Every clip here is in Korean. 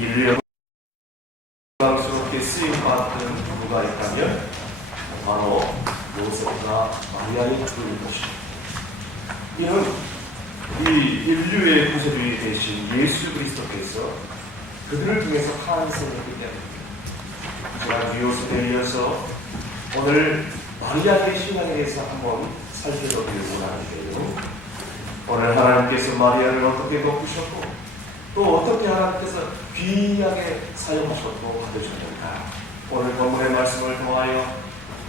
인류의 영광스럽게 쓰임받은 누가 있다면 바로 요셉과 마리아의 그인 것입니다. 이는 이 인류의 구세주이 되신 예수 그리스도께서 그들을 통해서 탄생했기 때문입니다. 지난 요셉에 이어서 오늘 마리아의 신앙에 대해서 한번 살펴보기를 원하는데요. 오늘 하나님께서 마리아를 어떻게 돕으셨고 또 어떻게 하나님께서 귀하게 사용하셨고 받으셨는가, 오늘 본문의 말씀을 통하여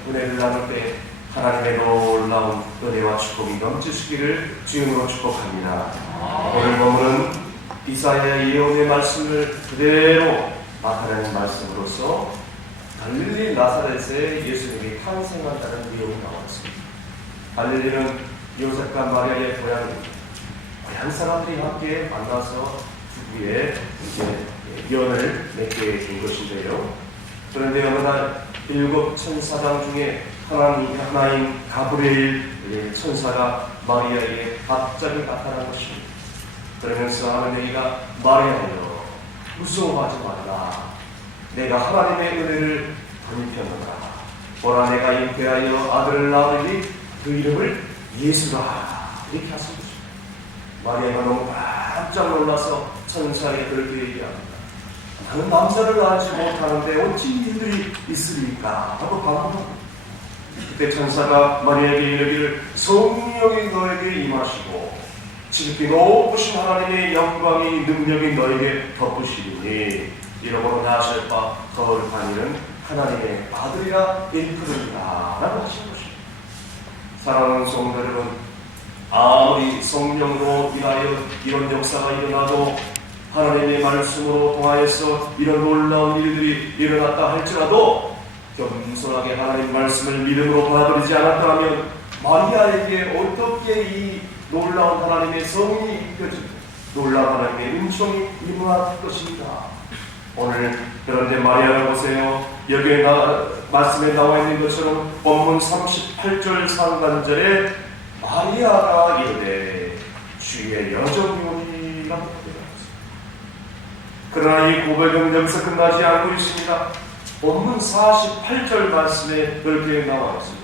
은혜를 나눌 때 하나님의 놀라운 은혜와 축복이 넘치시기를 주님으로 축복합니다. 오늘 본문은 이사야 예언의 말씀을 그대로 나타내는 말씀으로서 갈릴리 나사렛에 예수님이 탄생한다는 내용이 나와 있습니다. 갈릴리는 요셉과 마리아의 고향입니다. 고향 사람들이 함께 만나서 후에 이제 연을 맺게 된 것인데요. 그런데 어느 날 7 천사장 중에 하나인 가브리엘 천사가 마리아에게 갑자기 나타난 것입니다. 그러면서 하는 얘기가, 마리아여 무서워하지 말라. 내가 하나님의 은혜를 덧입혔노라. 보라, 내가 잉태하여 아들을 낳으니 그 이름을 예수라 하라. 이렇게 하신 것입니다. 마리아가 너무 깜짝 놀라서 천사에게 그렇게 얘기합니다. 나는 남자를 낳지 못하는데 어찌 일들이 있으리까 하고 반문합니다. 그때 천사가 마리아에게 이르기를, 성령이 너에게 임하시고 지극히 높으신 하나님의 영광이 능력이 너에게 덮으시리니 이러므로 나실 바 거룩하니는 하나님의 아들이라 일컬으리라 라고 하신 것입니다. 사랑하는 성도 여러분, 아무리 성령으로 인하여 이런 역사가 일어나도 하나님의 말씀으로 통하여서 이런 놀라운 일들이 일어났다 할지라도 겸손하게 하나님 말씀을 믿음으로 받아들이지 않았다면 마리아에게 어떻게 이 놀라운 하나님의 성이 입혀지고 놀라운 하나님의 은총이 임할 것입니다. 오늘 그런데 마리아를 보세요. 여기에 말씀에 나와 있는 것처럼 본문 38절 상반절에 마리아가 이르되 주의 여종이오니라고 고백합니다. 그러나 이 고백은 여기서 끝나지 않고 있습니다. 본문 48절 말씀에 그렇게 나와 있습니다.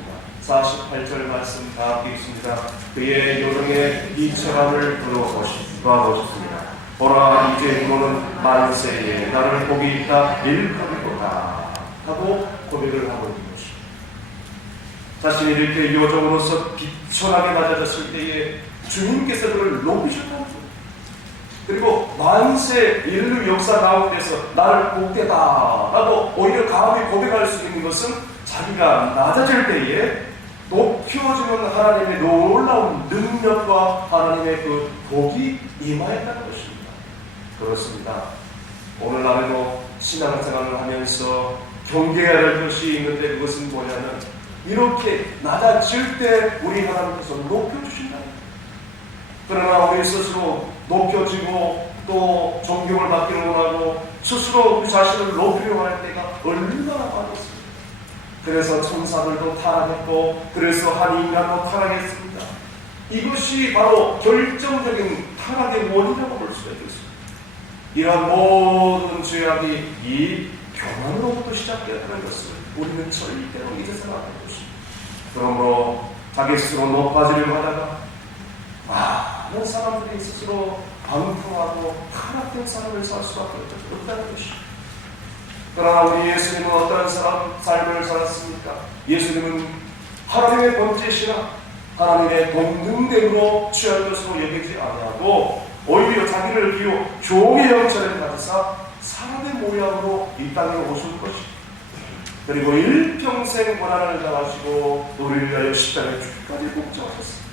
48절 말씀 다 함께 있습니다. 그의 요정의 이처함을 들어보셨습니다. 보라, 이제 이모는 만세에 나를 복이 있다 일컬이로다 하고 고백을 하고 있는 것입니다. 자신이 이렇게 요정으로서 비천하게 맞아졌을 때에 주님께서 그를 높이셨다는 거예요. 그리고 만세 인류 역사 가운데서 나를 복되다 라고 오히려 감히 고백할 수 있는 것은 자기가 낮아질 때에 높여지는 하나님의 놀라운 능력과 하나님의 그 복이 임하였다는 것입니다. 그렇습니다. 오늘날에도 신앙생활을 하면서 경계해야 할 것이 있는데 그것은 뭐냐면 이렇게 낮아질 때 우리 하나님께서 높여주신다. 그러나 우리 스스로 높여지고 또 존경을 받기를 원하고 스스로 우리 자신을 높이려고 할 때가 얼마나 많았습니다. 그래서 천사들도 타락했고 그래서 한 인간도 타락했습니다. 이것이 바로 결정적인 타락의 원인이라고 볼 수가 있습니다. 이러한 모든 죄악이 이 교만으로부터 시작되었다는 것을 우리는 절대로 잊어서는 안 될 것입니다. 그러므로 자기 스스로 높아지려고 하다가 많은 사람들이 스스로 방탕하고 타락된 삶을 살 수밖에 없다는 것입니다. 그러나 우리 예수님은 어떤 삶을 살았습니까? 예수님은 하나님의 번제시나 하나님의 동등됨으로 취할 것으로 여기지 아니하고 오히려 자기를 비워 종의 형체를 가지사 사람의 모양으로 이 땅에 오실 것입니다. 그리고 일평생 고난을 당하시고 우리를 위하여 십자가에 죽기까지 복종하셨습니다.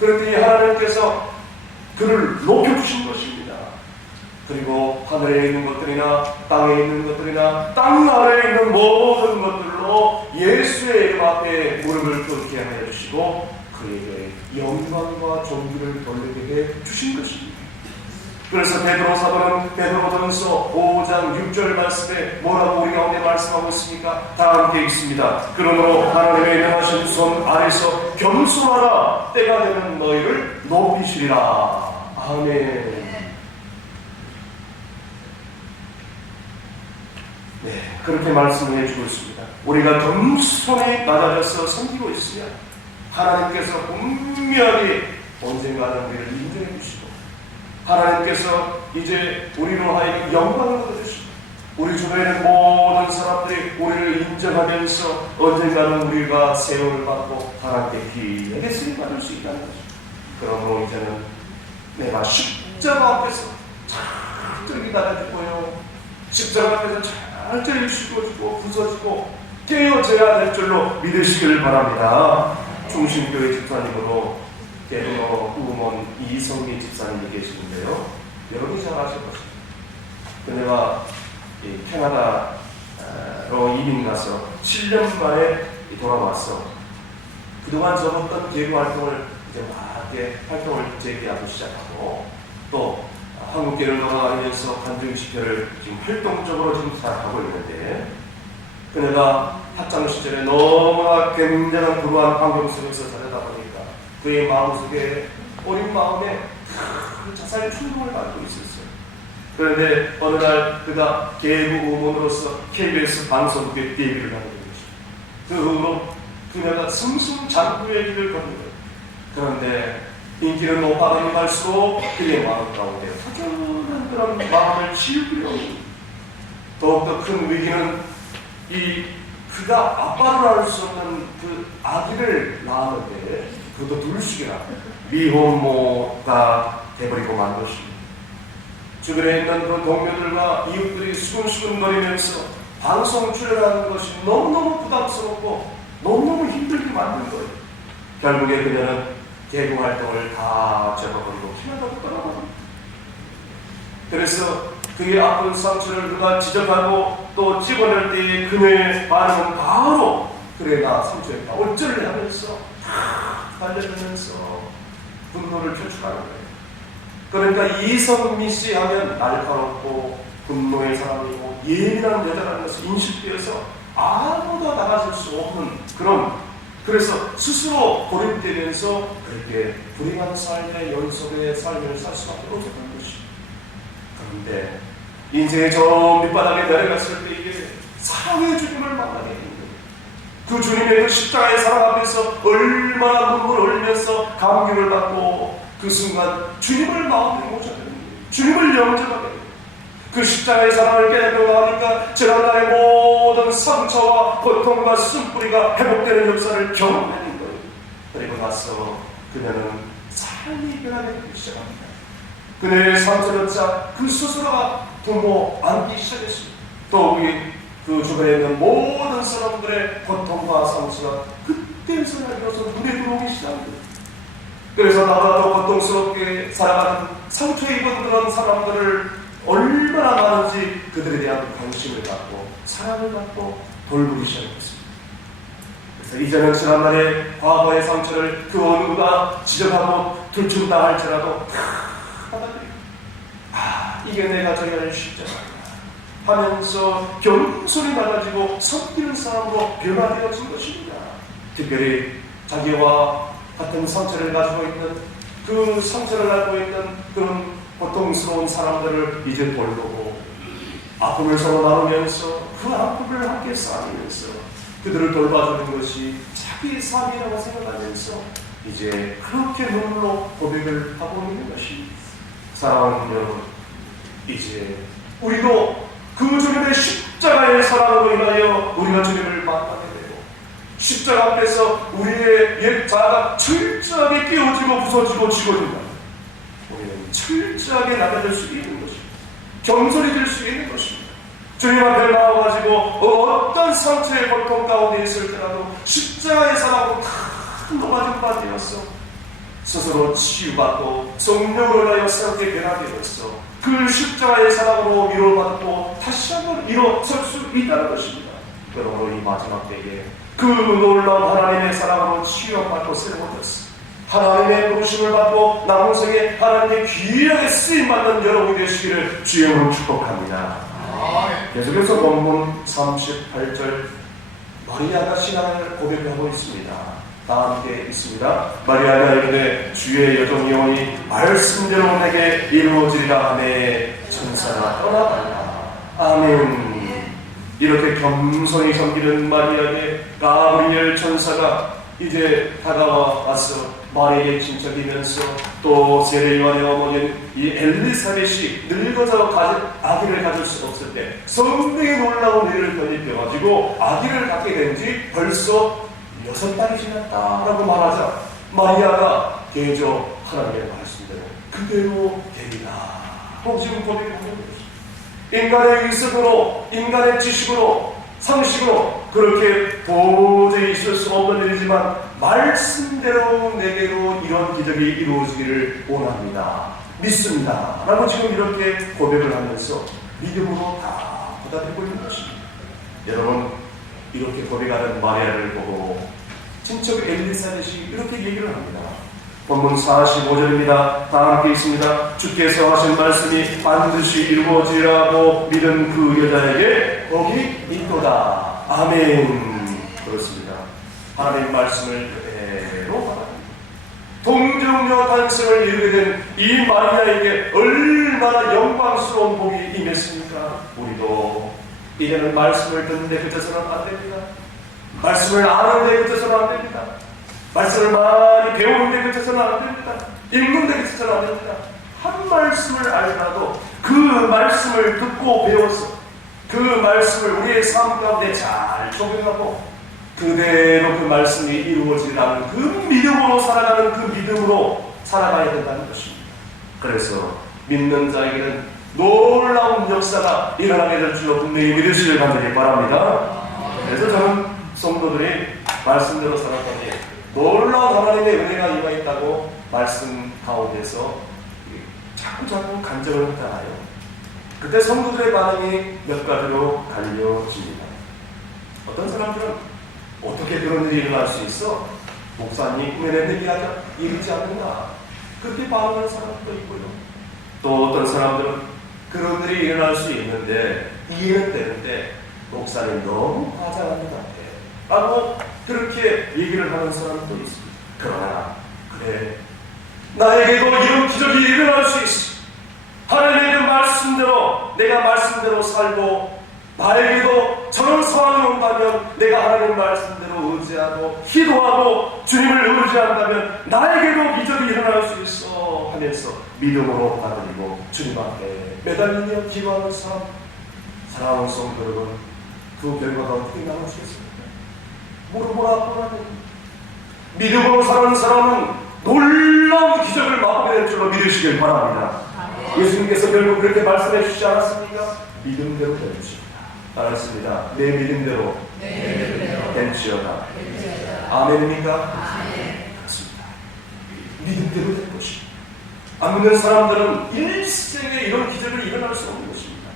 그랬더니 하나님께서 그를 높여주신 것입니다. 그리고 하늘에 있는 것들이나 땅에 있는 것들이나 땅 아래에 있는 모든 것들로 예수의 이름 앞에 무릎을 꿇게 하여 주시고 그에게 영광과 존귀를 돌리게 해 주신 것입니다. 그래서 베드로 사도는 베드로전서 5장 6절 말씀에 뭐라고 우리 가운데 말씀하고 있습니까? 다 함께 있습니다. 그러므로 하나님의 명하신 손 아래서 겸손하라. 때가 되면 너희를 높이시리라. 아멘. 네, 그렇게 말씀해 주고 있습니다. 우리가 겸손히 낮아져서 섬기고 있으면 하나님께서 분명히 언젠가는 우리를 인정해 주시고 하나님께서 이제 우리로 하여금 영광을 얻어주시고 우리 주변의 모든 사람들이 우리를 인정하면서 언젠가는 우리가 세움을 받고 하나님께 귀하게 쓰임받을 수 있다는 것입니다. 그러므로 이제는 내가 십자가 앞에서 철저히 낮아지고요, 십자가 앞에서 철저히 죽어지고 부서지고 깨어져야 될 줄로 믿으시길 바랍니다. 중심교회 집사님으로 게르너 후원 이성미 집사님이 계시는데요, 여러분이 잘 아실 것입니다. 그녀가 캐나다로 이민 가서 7년 만에 돌아와서 그동안 접었던 개구 활동을 이제 막 활동을 재개하고 시작하고 또 한국계를 돌아다니면서 간증시켜를 지금 활동적으로 지금 살아가고 있는데, 그녀가 학창 시절에 너무나 굉장한 불우한 환경 속에서 자라다 보니까 그의 마음속에 어린 마음에 큰 자살의 충동을 갖고 있었어요. 그런데 어느 날 그가 개구 의원으로서 KBS 방송국에 데뷔를 하게 된 것입니다. 그 후로 그녀가 승승장구의 길을 걷는 거예요. 그런데 인기는 높아가니 갈수록 그의 마음 가운데 허전한 그런 마음을 치우기로 더욱더 큰 위기는 그가 아빠를 알 수 없는 그 아기를 낳았는데 그것도 둘씩이나 미혼모가 돼버리고 만 것입니다. 주변에 있는 그 동료들과 이웃들이 수근수근거리면서 방송 출연하는 것이 너무너무 부담스럽고 너무너무 힘들게 만든 거예요. 결국에 그녀는 개구 활동을 다 접어버리고 캐나다로 떠나버립니다. 그래서 그의 아픈 상처를 그가 지적하고 또 집어낼 때의 그녀의 반응은 바로 그래 나 상처했다 어쩌려 하면서 다 달려들면서 분노를 표출하는 거예요. 그러니까 이성미 씨 하면 날카롭고 분노의 사람이고 예민한 여자라는 것이 인식되어서 아무도 나가실 수 없는 그래서 스스로 고립되면서 그렇게 불행한 삶의 연속의 삶을 살 수밖에 없었던 것이. 그런데 인생의 저 밑바닥에 내려갔을 때 이게 사랑의 주님을 만나게 되는 거예요. 그 주님의 그 십자가의 사랑 앞에서 얼마나 눈물을 흘리면서 감격을 받고 그 순간 주님을 마음에 모셔야 되는 거예요. 주님을 영접하게 돼요. 그 십자가의 사랑을 깨닫고 나니까 지난날의 모든 상처와 고통과 숨뿌리가 회복되는 역사를 경험하는 거예요. 그리고 나서 그녀는 삶이 변하게 되기 시작합니다. 그녀의 상처조차 그 스스로가 부모 안기 시작했습니다. 또 그 주변에 있는 모든 사람들의 고통과 상처가 그때서야 비로소 눈에 들어오기 시작합니다. 그래서 나보다도 고통스럽게 살아가는 상처 입은 그런 사람들을 얼마나 많은지 그들에 대한 관심을 갖고 사랑을 갖고 돌보기 시작했습니다. 그래서 이제는 지난날의 과거의 상처를 그 어느 누가 지적하고 들춘다 할지라도 받아들이고 이게 내가 져야 할 십자가다 하면서 겸손히 낮아지고 섬기는 사람으로 변화되어진 것입니다. 특별히 자기와 같은 상처를 가지고 있는 그 상처를 갖고 있는 그런 고통스러운 사람들을 이제 돌보고 아픔을 서로 나누면서 그 아픔을 함께 쌓으면서 그들을 돌봐주는 것이 자기의 삶이라고 생각하면서 이제 그렇게 눈물로 고백을 하고 있는 것입니다. 사랑하는 여러분, 이제 우리도 그 주님의 십자가의 사랑으로 인하여 우리가 주님을 만나게 되고 십자가 앞에서 우리의 옛 자아가 철저하게 깨어지고 부서지고 지워진다. 우리는 철저하게 낮아질 수 있는 것입니다. 겸손해질 수 있는 것입니다. 주님 앞에 나와가지고 어떤 상처의 고통 가운데 있을 때라도 십자가의 사랑으로 다 녹아진 바 되었어. 스스로 치유받고 성령으로 인하여 새롭게 변화되었어. 그 십자가의 사랑으로 위로받고 다시 한번 일어설 수 있다는 것입니다. 그러므로 이 마지막 때에 그 놀라운 하나님의 사랑으로 치유받고 새로워졌어. 하나님의 부르심을 받고 남은 생에 하나님의 귀하게 쓰임받는 여러분이 되시기를 주의 이름으로 축복합니다. 계속해서 본문 38절 마리아가 신앙을 고백하고 있습니다. 다 함께 있습니다. 마리아가 이르되 주의 여종이오니 말씀대로 내게 이루어지리라 하네 천사가 떠나간다. 아멘. 겸손히 섬기는 마리아에게 가브리엘 천사가 이제 다가와서 마리아의 친척이면서 또 세례 요한의 어머니인 이 엘리사벳이 늙어서 아기를 가질 수 없을 때 성령의 놀라운 일을 덧입혀가지고 아기를 갖게 된 지 벌써 6달이 지났다라고 말하자 마리아가 대저 하나님의 말씀대로 그대로 되리라 하고 지금 고백하는 것입니다. 인간의 의식으로, 인간의 지식으로, 상식으로 그렇게 도저히 있을 수 없는 일이지만 말씀대로 내게로 이런 기적이 이루어지기를 원합니다. 믿습니다. 라고 지금 이렇게 고백을 하면서 믿음으로 다 받아들이고 있는 것입니다. 여러분, 이렇게 고백하는 마리아를 보고 친척 엘리사벳이 이렇게 얘기를 합니다. 본문 45절입니다. 다 함께 있습니다. 주께서 하신 말씀이 반드시 이루어지라고 믿은 그 여자에게 복이 있도다. 아멘. 그렇습니다. 하나님의 말씀을 그대로 받아들입니다. 동정녀 탄생을 이루게 된 이 마리아에게 얼마나 영광스러운 복이 임했습니까? 우리도 이제는 말씀을 듣는데 그쳐서는 안 됩니다. 말씀을 아는데 그쳐서는 안 됩니다. 말씀을 많이 배우는데 그쳐서는 안 됩니다. 읽는데 그쳐서는 안 됩니다. 한 말씀을 알더라도 그 말씀을 듣고 배워서 그 말씀을 우리의 삶 가운데 잘 적용하고 그대로 그 말씀이 이루어지라는 그 믿음으로 살아가는 그 믿음으로 살아가야 된다는 것입니다. 그래서 믿는 자에게는 놀라운 역사가 일어나게 될 줄로 분명히 믿으시길 간절히 바랍니다. 그래서 저는 성도들이 말씀대로 살았더니 놀라운 하나님의 은혜가 임하있다고 말씀 가운데서 자꾸 간증을 하잖아요. 그때 성도들의 반응이 몇 가지로 갈려집니다. 어떤 사람들은 어떻게 그런 일이 일어날 수 있어? 목사님 은혜는 이르지 않는다. 그렇게 반응하는 사람도 있고요. 또 어떤 사람들은 그런 일이 일어날 수 있는데 이해는 되는데 목사님 너무 과장한 것 같아 라고 그렇게 얘기를 하는 사람도 있습니다. 그러나 그래 나에게도 이런 기적이 일어날 수 있어. 하나님의 그 말씀대로 내가 말씀대로 살고 나에게도 저런 상황이 온다면 내가 하나님 말씀대로 의지하고 기도하고 주님을 의지한다면 나에게도 기적이 일어날 수 있어 하면서 믿음으로 받아들이고 주님 앞에 매달리며 기도하는 사람, 사랑하는 성도 여러분, 그 결과가 어떻게 나오시겠습니까? 무릎을 아프라는 믿음으로 사는 사람은 놀라운 기적을 맛보게 될 줄로 믿으시길 바랍니다. 예수님께서 결국 그렇게 말씀해 주시지 않았습니까? 믿음대로 되십시오. 알았습니다. 내 믿음대로 될지어다. 아멘입니까? 그렇습니다. 믿음대로 될 것입니다. 안 믿는 사람들은 일생에 이런 기적을 일어날 수 없는 것입니다.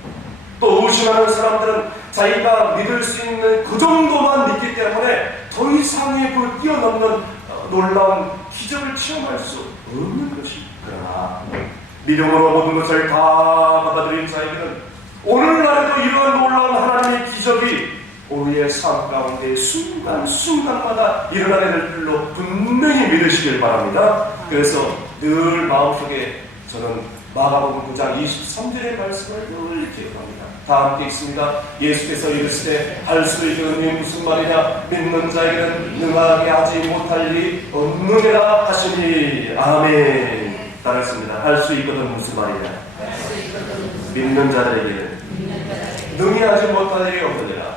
또 의심하는 사람들은 자기가 믿을 수 있는 그 정도만 믿기 때문에 더 이상의 그 뛰어넘는 놀라운 기적을 체험할 수 없는 것입니다. 그러나 믿음으로 모든 것을 다 받아들인 자에게는 오늘날에도 이러한 놀라운 하나님의 기적이 우리의 삶 가운데 순간순간마다 일어나게 될 줄로 분명히 믿으시길 바랍니다. 그래서 늘 마음속에 저는 마가복음 9장 23절의 말씀을 늘 기억합니다. 다 함께 있습니다. 예수께서 이르시되 할 수 있는 무슨 말이냐? 믿는 자에게는 능하게 하지 못할 일이 없느니라 하시니. 아멘. 따라했습니다. 할 수 있거든 무슨 말이냐? 믿는 자들에게는 능히 하지 못할 일이 없느니라.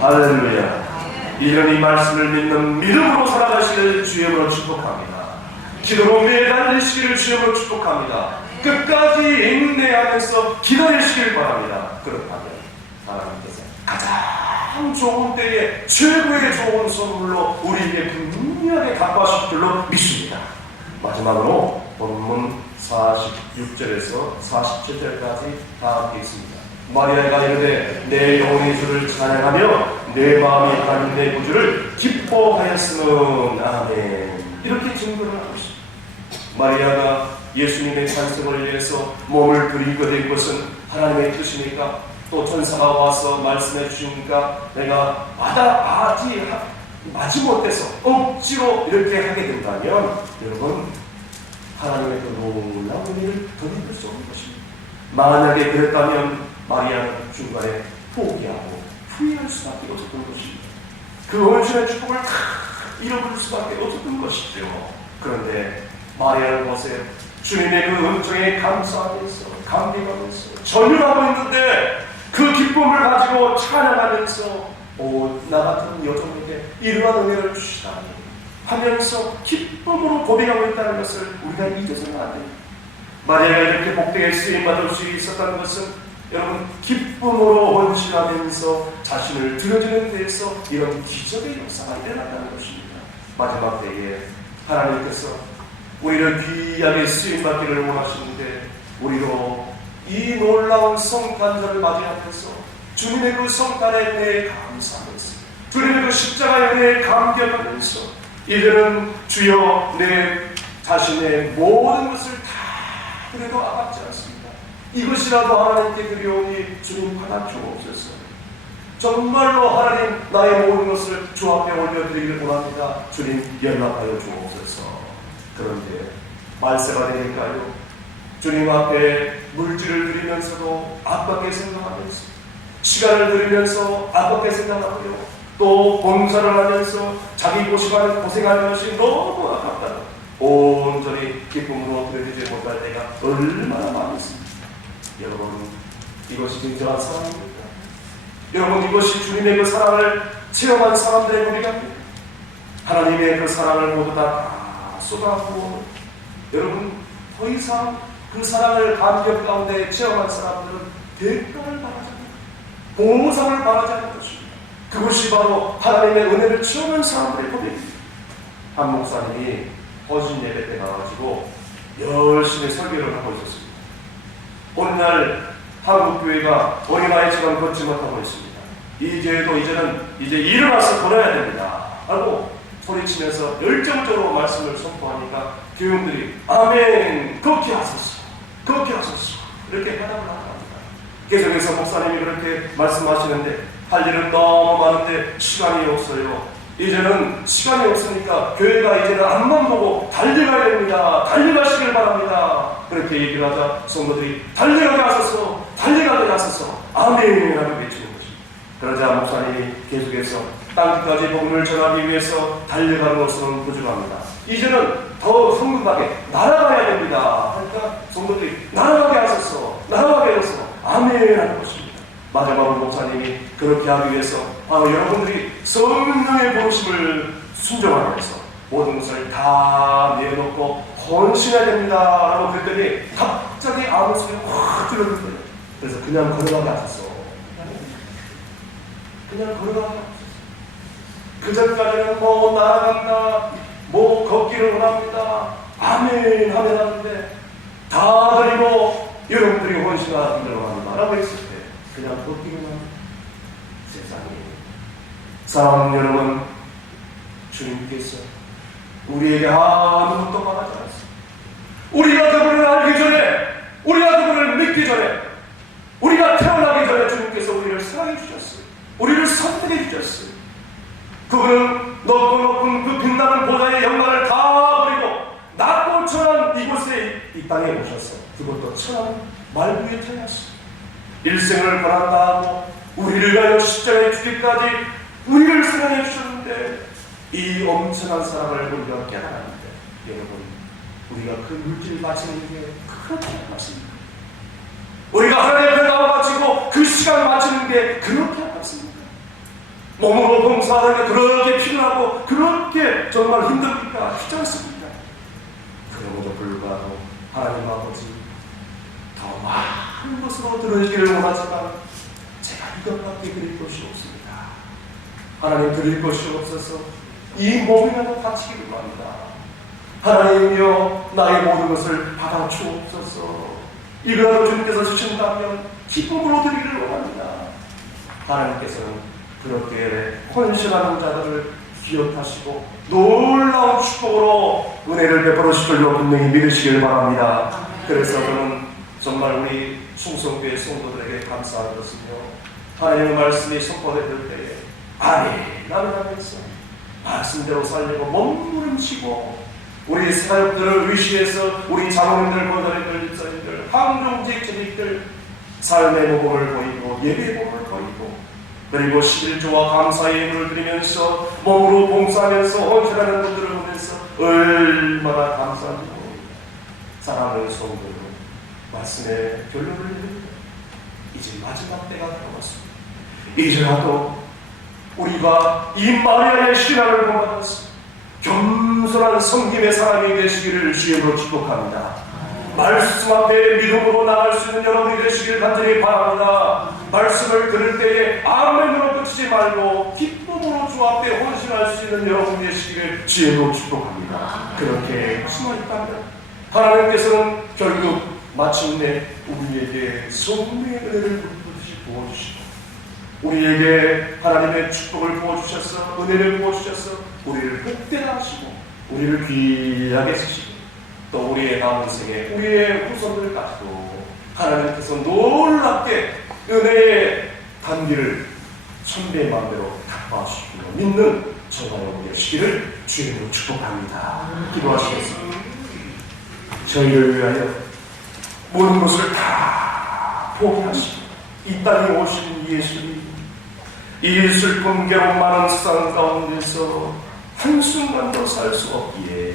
할렐루야. 이런 이 말씀을 믿는 믿음으로 살아가시기를 주님으로 축복합니다. 기도로 매달리시기를 주님으로 축복합니다. 끝까지 인내하면서 기다리시길 바랍니다. 그렇다면 하나님께서 가장 좋은 때에 최고의 좋은 선물로 우리에게 분명하게 갚아주실 줄로 믿습니다. 마지막으로 본문 46절에서 47절까지 다 함께 있습니다. 마리아가 이르되 내 영혼이 주를 찬양하며 내 마음이 하나님 내 구주를 기뻐하였으면. 아멘. 이렇게 증거를 하고 있습니다. 마리아가 예수님의 탄생을 위해서 몸을 드리게 된 것은 하나님의 뜻이니까, 또 천사가 와서 말씀해 주시니까 내가 마지 못해서 억지로 이렇게 하게 된다면 여러분 하나님의 그 놀라운 일을 덧입을 수 없는 것입니다. 만약에 그랬다면 마리아는 중간에 포기하고 수밖에 없었던 것입니다. 그 헌신의 축복을 다 잃어버릴 수밖에 없었던 것이죠. 그런데 마리아는 보세요. 주님의 그 은총에 감사하면서 감격하면서 전율하고 있는데 그 기쁨을 가지고 찬양하면서 나 같은 여종에게 이러한 은혜를 주시다니 하면서 기쁨으로 고백하고 있다는 것을 우리가 잊어서는 안 됩니다. 마리아가 이렇게 복되게 쓰임받을 수 있었다는 것은 여러분 기쁨으로 헌신하면서 자신을 드려주는 데에서 이런 기적의 역사가 일어난다는 것입니다. 마지막 때에 하나님께서 우리를 귀하게 쓰임받기를 원하시는데 우리로 이 놀라운 성탄절을 맞이하면서 주님의 그 성탄의 은혜에 감사하면서 주님의 그 십자가의 은혜에 감격하면서 이제는 주여 내 자신의 모든 것을 다 그래도 아깝지 않습니다. 이것이라도 하나님께 드리오니 주님 받아 주옵소서. 정말로 하나님 나의 모든 것을 주 앞에 올려드리기를 원합니다. 주님 연락하여 주옵소서. 그런데 말세가 되니까요 주님 앞에 물질을 드리면서도 아깝게 생각하면서 시간을 드리면서 아깝게 생각하고요 또 봉사를 하면서 자기 고생하는 것이 너무 아깝다. 온전히 기쁨으로 드려지지 못할 때가 얼마나 많이 있습니다. 여러분 이것이 진정한 사랑입니다. 여러분 이것이 주님의 그 사랑을 체험한 사람들의 고백입니다. 하나님의 그 사랑을 모두 다 쏟아부어 여러분 더 이상 그 사랑을 감격 가운데 체험한 사람들은 대가를 바라지 않는 보상을 바라지 않는 것입니다. 그것이 바로 하나님의 은혜를 체험한 사람들의 고백입니다. 한 목사님이 헌신 예배 때 나와가지고 열심히 설교를 하고 있었습니다. 어느 날 한국 교회가 어린아이처럼 걷지 못하고 있습니다. 이제는 일어나서 걸어야 됩니다 하고 소리치면서 열정적으로 말씀을 선포하니까 교인들이 아멘 그렇게 하소서 그렇게 하소서 이렇게 대답을 합니다. 계속해서 목사님이 그렇게 말씀하시는데 할 일은 너무 많은데 시간이 없어요. 이제는 시간이 없으니까 교회가 이제는 앞만 보고 달려가야 됩니다. 달려가시길 바랍니다. 그렇게 얘기를 하자 성도들이 달려가게 하소서 달려가게 하소서 아멘 하고 외치는 것입니다. 그러자 목사님이 계속해서 땅끝까지 복음을 전하기 위해서 달려가는 것은 부족합니다. 이제는 더 성급하게 날아가야 됩니다. 그러니까 성도들이 날아가게 하소서 날아가게 하소서 아멘 하는 것입니다. 마지막으로 목사님이 그렇게 하기 위해서 바로 여러분들이 성령의 부르심을 순종하면서 모든 것을 다 내놓고 헌신해야 됩니다 라고 그랬더니 갑자기 아무 소리가 확 들렸는 거예요. 그래서 그냥 걸어가게 하소서 그냥 걸어가게 하소서. 그 전까지는 뭐 날아간다 뭐 걷기를 원합니다 아멘 하면 하는데 다 드리고 여러분들이 헌신하기를 원합니다 라고 했을 때 그냥 걷기를 합니다. 세상에 사랑하는 여러분 주님께서 우리에게 아무것도 말하지 않았습니다. 우리가 그분을 알기 전에 우리가 그분을 믿기 전에 우리가 태어나기 전에 주님께서 우리를 사랑해 주셨어요. 우리를 선택해 주셨어요. 그분은 높고 높은 그 빛나는 보좌의 영광을 다 버리고 낮고 천한 이곳에 이 땅에 오셔서 그것도 천한 말구에 태어났어요. 일생을 고난당하고 우리를 위하여 십자가에 죽기까지 우리를 사랑해 주셨는데 이 엄청난 사랑을 우리가 깨달았는데 여러분 우리가 그 물질을 바치는 게 그렇게 아깝습니다. 우리가 하나님 앞에 나와 바치고 그 시간 바치는 게 그렇게 아깝습니다. 몸으로 봉사하는 게 그렇게 필요하고 그렇게 정말 힘듭니까? 쉽지 않습니다. 그럼에도 불구하고 하나님 아버지 더 많은 것으로 들어주기를 원하지만 제가 이것밖에 드릴 것이 없습니다. 하나님 드릴 것이 없어서 이 몸이라도 바치기를 원합니다. 하나님이여 나의 모든 것을 받아 주옵소서. 이거라도 주님께서 주신다면 기쁨으로 드리기를 원합니다. 하나님께서는 그렇게 헌신하는 자들을 기억하시고 놀라운 축복으로 은혜를 베풀어 주실 줄로 분명히 믿으시길 바랍니다. 그래서 저는 정말 우리 충성교회 성도들에게 감사하였으며 하나님의 말씀이 선포될 때에 아멘 하면서 말씀대로 살려고 몸부림치고 우리 사역들을 위시해서 우리 장로님들, 권사님들, 집사님들, 항종직 재직들 삶의 모범을 보이고 예배의 모범을 보이고 그리고 11조와 감사의 예물을 드리면서 몸으로 봉사하면서 헌신하는 분들을 보면서 얼마나 감사한지 모릅니다. 사랑하는 성도들, 말씀의 결론을 내립니다. 이제 마지막 때가 들어왔습니다. 이제라도 우리가 이 마리아의 신앙을 본받아서 겸손한 섬김의 사람이 되시기를 주님으로 축복합니다. 말씀 앞에 믿음으로 나갈 수 있는 여러분이 되시길 간절히 바랍니다. 말씀을 들을 때에 아멘으로 끝이지 말고 기쁨으로 주 앞에 헌신할 수 있는 여러분이 되시기를 주님으로 축복합니다. 그렇게 숨어있다면 하나님께서는 결국 마침내 우리에게 성령의 은혜를 부어주시고 우리에게 하나님의 축복을 부어주셔서 은혜를 부어주셔서 우리를 복되게 하시고 우리를 귀하게 쓰시고 또 우리의 남은 생에 우리의 후손들까지도 하나님께서 놀랍게 은혜의 단비를 천배의 마음대로 갚아주시고 믿는 저와 여러분 되시기를 주님으로 축복합니다. 기도하시겠습니다. 저희를 위하여 모든 것을 다 포기하시고 이 땅에 오신 예수님, 이 슬픔 괴로움 많은 세상 가운데서 한순간도 살 수 없기에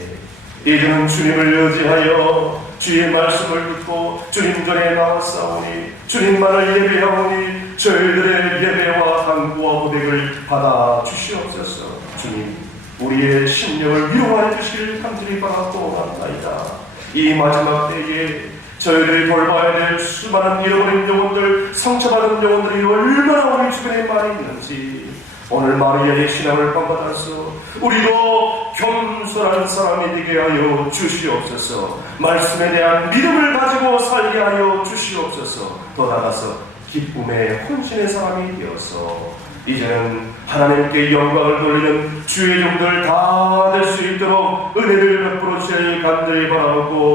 이제는 주님을 의지하여 주의 말씀을 듣고 주님 전에 나왔사오니 주님만을 예배하오니 저희들의 예배와 간구와 고백을 받아 주시옵소서. 주님, 우리의 심령을 위로하여 주시길 간절히 바라고 합나이다. 이 마지막 때에 저희들이 돌봐야 될 수많은 잃어버린 영혼들, 상처받은 영혼들이 얼마나 우리 주변에 많이 있는지 오늘 마리아의 신앙을 본받아서 우리도 겸손한 사람이 되게 하여 주시옵소서. 말씀에 대한 믿음을 가지고 살게 하여 주시옵소서. 더 나아가서 기쁨의 헌신의 사람이 되어서 이제는 하나님께 영광을 돌리는 주의 종들 다 될 수 있도록 은혜를 베풀어 주시길 간절히 바라고